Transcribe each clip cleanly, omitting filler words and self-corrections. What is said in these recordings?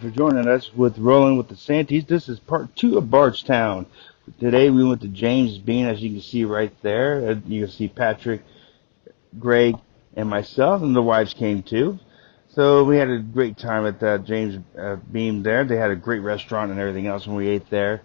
for joining us with Rolling with the Santies. This is part two of Bardstown. Today we went to James Bean, as you can see right there. You can see Patrick, Greg, and myself, and the wives came too. So we had a great time at James Bean there. They had a great restaurant and everything else when we ate there.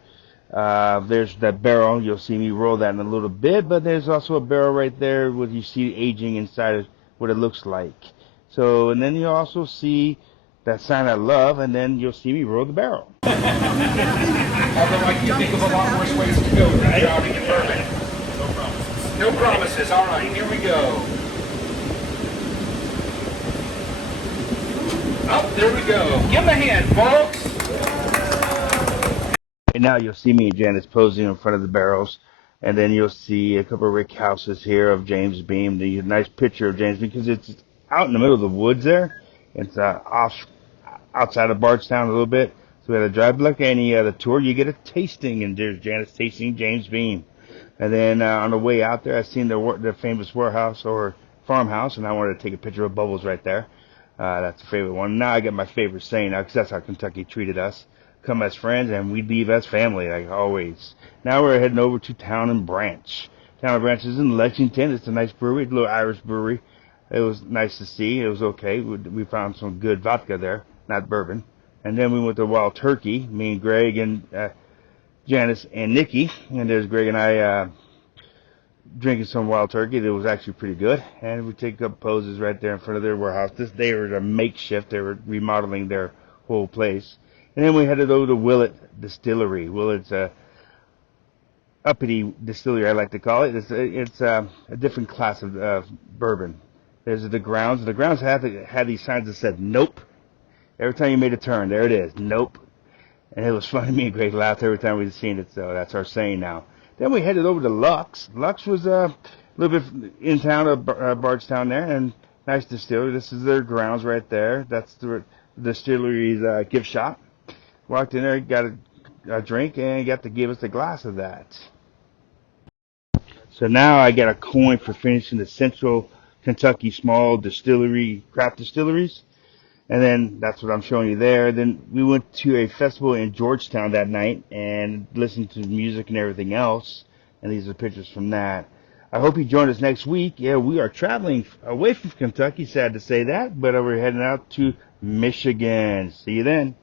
There's that barrel. You'll see me roll that in a little bit, but there's also a barrel right there where you see aging inside of what it looks like. So, and then you also see that sign I love, and then you'll see me roll the barrel. Although I can think of a lot worse ways to go than drowning in bourbon. No promises. No promises. All right, here we go. Oh, there we go. Give him a hand, folks. And now you'll see me and Janice posing in front of the barrels, and then you'll see a couple of rick houses here of James Beam. The nice picture of James Beam, because it's out in the middle of the woods there. It's outside of Bardstown a little bit. So we had to drive like any other tour. You get a tasting, and there's Janice tasting James Beam. And then on the way out there, I seen the famous warehouse or farmhouse, and I wanted to take a picture of Bubbles right there. That's a favorite one. Now I get my favorite saying now, because that's how Kentucky treated us. Come as friends, and we leave as family, like always. Now we're heading over to Town and Branch. Town and Branch is in Lexington. It's a nice brewery, a little Irish brewery. It was nice to see. It was okay. We found some good vodka there, not bourbon. And then we went to Wild Turkey, me and Greg and Janice and Nikki. And there's Greg and I drinking some Wild Turkey. It was actually pretty good. And we take up poses right there in front of their warehouse. They were a makeshift. They were remodeling their whole place. And then we headed over to Willett Distillery. Willett's a uppity distillery, I like to call it. It's a different class of bourbon. There's the grounds. The grounds had these signs that said "Nope." Every time you made a turn, there it is, "Nope." And it was funny. Me and Greg laughed every time we'd seen it. So that's our saying now. Then we headed over to Lux. Lux was a little bit in town of Bardstown there, and nice distillery. This is their grounds right there. That's the distillery's gift shop. Walked in there, got a drink, and got to give us a glass of that. So now I got a coin for finishing the Central Kentucky small distillery, craft distilleries. And then that's what I'm showing you there. Then we went to a festival in Georgetown that night and listened to music and everything else. And these are pictures from that. I hope you join us next week. Yeah, we are traveling away from Kentucky, sad to say that, but we're heading out to Michigan. See you then.